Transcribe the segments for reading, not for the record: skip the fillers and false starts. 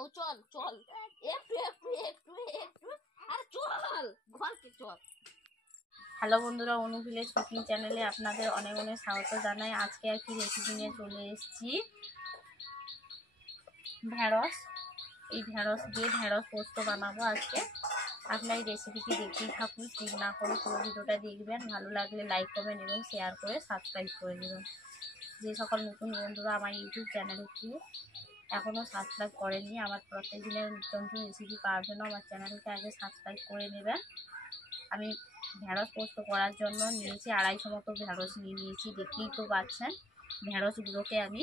ও চল চল একটু একটু একটু একটু আর চল ঘরকে চল। হ্যালো বন্ধুরা, অনু ভিলেজ কুকিং চ্যানেলে আপনাদের অনেক অনেক স্বাগত জানাই। আজকে আর কি রেসিপি নিয়ে চলে এসেছি ঢেঁড়স। এই ঢেঁড়স দিয়ে ঢেঁড়স পোস্ত বানাবো আজকে। আপনার এই রেসিপিটি দেখতেই থাকুন, স্কিপ না করে পুরো ভিডিওটা দেখবেন। ভালো লাগলে লাইক করবেন এবং শেয়ার করে সাবস্ক্রাইব করে দেবেন। যে সকল নতুন বন্ধুরা আমার ইউটিউব চ্যানেলটি এখনও সাবস্ক্রাইব করেননি, আমার প্রত্যেক দিনের নতুন রেসিপি পাওয়ার জন্য আমার চ্যানেলকে আগে সাবস্ক্রাইব করে নেবেন। আমি ঢেঁড়স পোস্ত করার জন্য নিয়েছি 250 মতো ঢেঁড়স নিয়েছি। দেখতেই তো পাচ্ছেন ঢেঁড়সগুলোকে আমি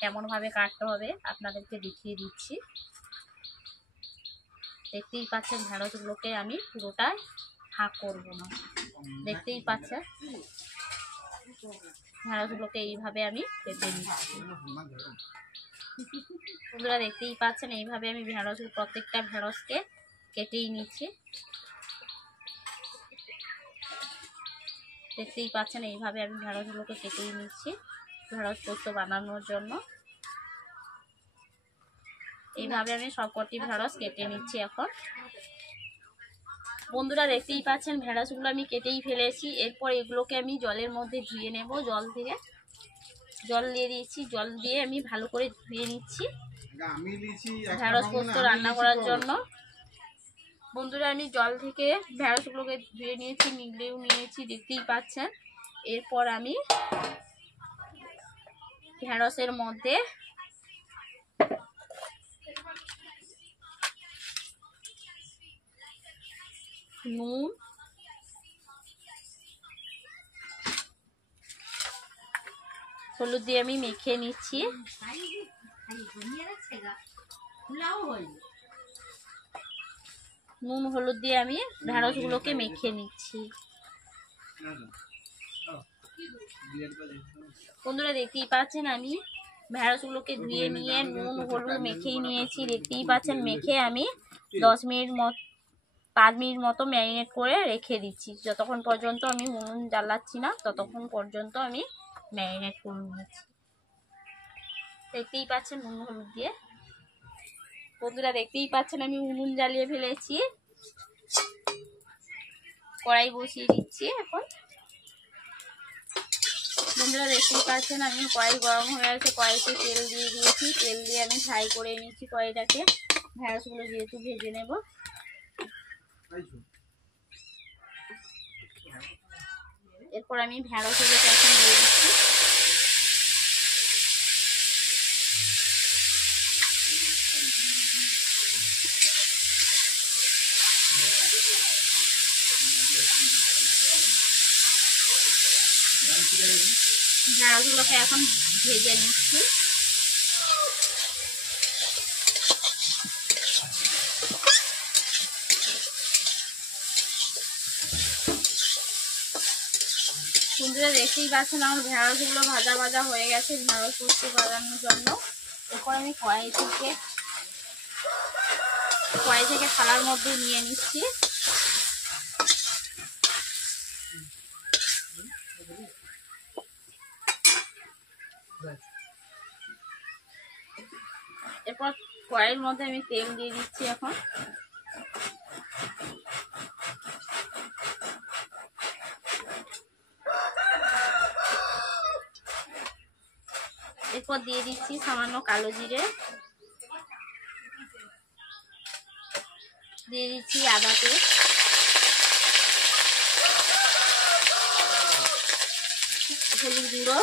কেমনভাবে কাটতে হবে আপনাদেরকে দেখিয়ে দিচ্ছি। দেখতেই পাচ্ছেন ঢেঁড়সগুলোকে আমি পুরোটাই ফাঁক করব না। দেখতেই পাচ্ছেন ঢেঁড়সগুলোকে এইভাবে আমি কেটে নিচ্ছি। বন্ধুরা দেখতেই পাচ্ছেন এইভাবে আমি প্রত্যেকটা ঢেঁড়সকে কেটেই নিচ্ছি। দেখতেই পাচ্ছেন এইভাবে আমি ঢেঁড়সগুলোকে কেটেই নিচ্ছি ঢেঁড়স পোস্ত বানানোর জন্য। এইভাবে আমি সবকটি ঢেঁড়স কেটে নিচ্ছি। এখন বন্ধুরা দেখতেই পাচ্ছেন ঢেঁড়সগুলো আমি কেটেই ফেলেছি। এরপর এগুলোকে আমি জলের মধ্যে ধুয়ে নেব। জল দিয়ে দিয়েছি, জল দিয়ে আমি ভালো করে ধুয়ে নিচ্ছি ঢেঁড়স পোস্ত রান্না করার জন্য। বন্ধুরা আমি জল থেকে ঢেঁড়সগুলোকে ধুয়ে নিয়েছি, নিগড়েও নিয়েছি, দেখতেই পাচ্ছেন। এরপর আমি ঢেঁড়সের মধ্যে নুন, হলুদ দিয়ে আমি মেখে নিচ্ছি। নুন হলুদ দিয়ে আমি ঢেঁড়সগুলোকে মেখে নিচ্ছি। বন্ধুরা দেখতেই পাচ্ছেন আমি ঢেঁড়সগুলোকে ধুয়ে নিয়ে নুন হলুদ মেখেই নিয়েছি। দেখতেই পাচ্ছেন মেখে আমি 5 মিনিট মতো ম্যারিনেট করে রেখে দিচ্ছি। যতক্ষণ পর্যন্ত আমি উনুন জ্বালাচ্ছি না ততক্ষণ পর্যন্ত আমি ম্যারিনেট করে নিচ্ছি। দেখতেই পাচ্ছেন নুন হলুদ দিয়ে। বন্ধুরা দেখতেই পাচ্ছেন আমি উনুন জ্বালিয়ে ফেলেছি, কড়াই বসিয়ে দিচ্ছি। এখন বন্ধুরা দেখতেই পাচ্ছেন আমি কড়াই গরম হয়ে আছে, কড়াইতে তেল দিয়ে দিয়েছি। তেল দিয়ে আমি ফ্রাই করে নিচ্ছি কড়াইটাকে। ঢেঁড়সগুলো যেহেতু ভেজে নেব। এরপর আমি ঢেঁড়সগুলোকে এখন দিয়ে দিচ্ছি। ঢেঁড়সগুলোকে এখন ভেজে নিচ্ছি। বন্ধুরা দেখতেই পাচ্ছেন আমার ঢেঁড়সগুলো ভাজা হয়ে গেছে ঢেঁড়স পোস্ত বানানোর জন্য। এরপর আমি কড়াই থেকে থালার মধ্যে নিয়ে নিচ্ছি। এরপর কড়াইয়ের মধ্যে আমি তেল দিয়ে দিচ্ছি। এখন এরপর দিয়ে দিচ্ছি সামান্য কালো জিরে, দিয়ে দিচ্ছি আদা পেস্ট, হলুদ গুঁড়ো,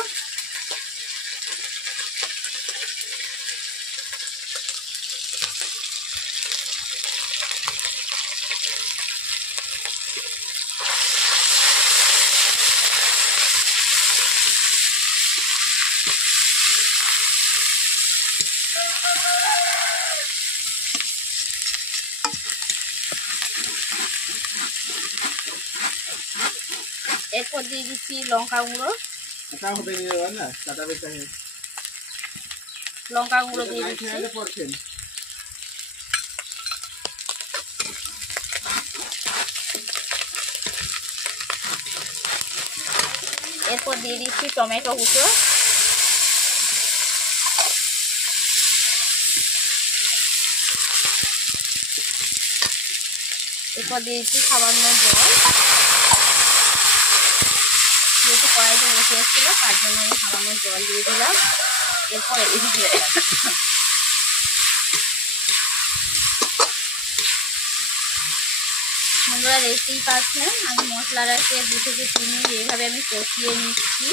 এরপর দিয়ে দিচ্ছি লঙ্কা গুঁড়ো, দিয়ে দিচ্ছি। এরপর দিয়ে দিচ্ছি টমেটো কুচো, এরপর দিয়েছি সামান্য জল, যেহেতু কড়াইতে বসে এসেছিল তার জন্য আমি সামান্য জল দিয়ে দিলাম। এরপর এদিকে বন্ধুরা দেখতেই পাচ্ছেন আমি মশলাটাকে 2 থেকে 3 মিনিট এইভাবে আমি কষিয়ে নিচ্ছি।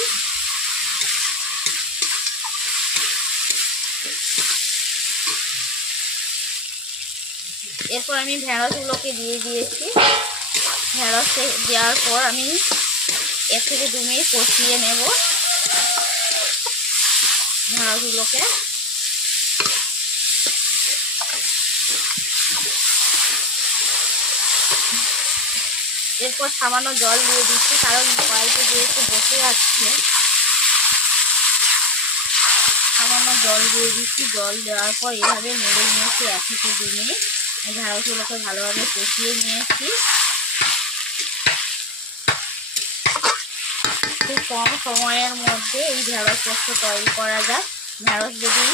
এরপর আমি ঢেঁড়সগুলোকে দিয়ে দিয়েছি। ঢেঁড়স দেওয়ার পর আমি 1 থেকে 2 মিনিট কষিয়ে নেব ঢেঁড়সগুলোকে। এরপর সামান্য জল দিয়ে দিচ্ছি, কারণ কড়াইতে যেহেতু বসে যাচ্ছে সামান্য জল দিয়ে দিচ্ছি। জল দেওয়ার পর এইভাবে নেড়ে নিয়েছি 1 থেকে 2 মিনিট। ঢেঁড়সগুলোকে ভালোভাবে কষিয়ে নিয়েছি। খুব কম সময়ের মধ্যে এই ঢেঁড়স পোস্ত তৈরি করা যায়। ঢেঁড়স যদি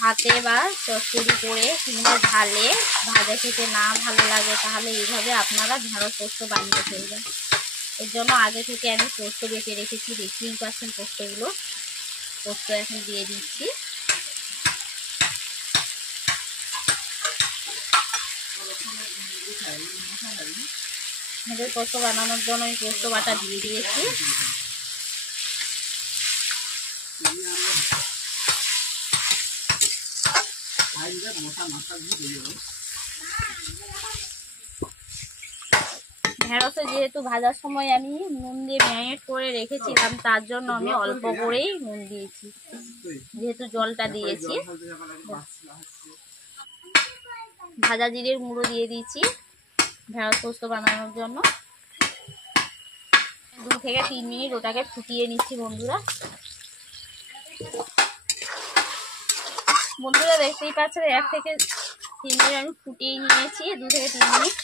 ভাতে বা চচ্চড়ি করে কিংবা ঝালে ভাজা খেতে না ভালো লাগে তাহলে এইভাবে আপনারা ঢেঁড়স পোস্ত বানিয়ে ফেলবেন। এর জন্য আগে থেকে আমি পোস্ত বেটে রেখেছি, দেখতেই পাচ্ছেন পোস্তগুলো। পোস্ত এখন দিয়ে দিচ্ছি। পোস্ত বানানোর জন্য আমি পোস্ত বাটা দিয়ে দিয়েছি। ঢেঁড়সে যেহেতু ভাজার সময় আমি নুন দিয়ে ম্যারিনেট করে রেখেছিলাম তার জন্য আমি অল্প করেই নুন দিয়েছি, যেহেতু জলটা দিয়েছি। ভাজা জিরের গুঁড়ো দিয়ে দিয়েছি ঢেঁড়স পোস্ত বানানোর জন্য। 2 থেকে 3 মিনিট ওটাকে ফুটিয়ে নিচ্ছি বন্ধুরা। দেখতেই পাচ্ছেন 1 থেকে 3 মিনিট আমি ফুটিয়ে নিয়েছি। 2 থেকে 3 মিনিট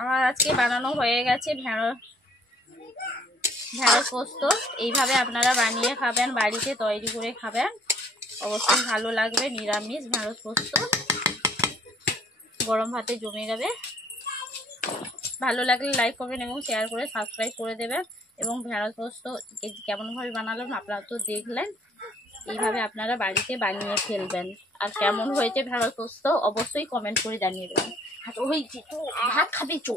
আমার আজকে বানানো হয়ে গেছে ঢেঁড়স পোস্ত। এইভাবে আপনারা বানিয়ে খাবেন, বাড়িতে তৈরি করে খাবেন, অবশ্যই ভালো লাগবে। নিরামিষ ঢেঁড়স পোস্ত গরম ভাতে জমে যাবে। ভালো লাগলে লাইক করবেন এবং শেয়ার করে সাবস্ক্রাইব করে দেবেন। এবং ঢেঁড়স পোস্ত কেমনভাবে বানালাম আপনারা তো দেখলেন, এইভাবে আপনারা বাড়িতে বানিয়ে ফেলবেন। আর কেমন হয়েছে ঢেঁড়স পোস্ত অবশ্যই কমেন্ট করে জানিয়ে দেবেন। হয়েছে তো ভাত খাবি চো,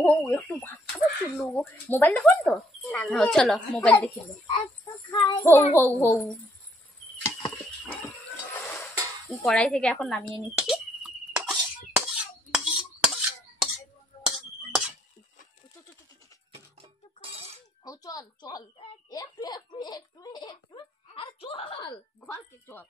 ও একটু ভাত খাবে চলো, মোবাইল দেখুন তো, চলো মোবাইল দেখে হৌ হৌ হৌ। কড়াই থেকে এখন নামিয়ে নিচ্ছি। চল চল একটু একটু একটু একটু আর চল ঘরকে চল।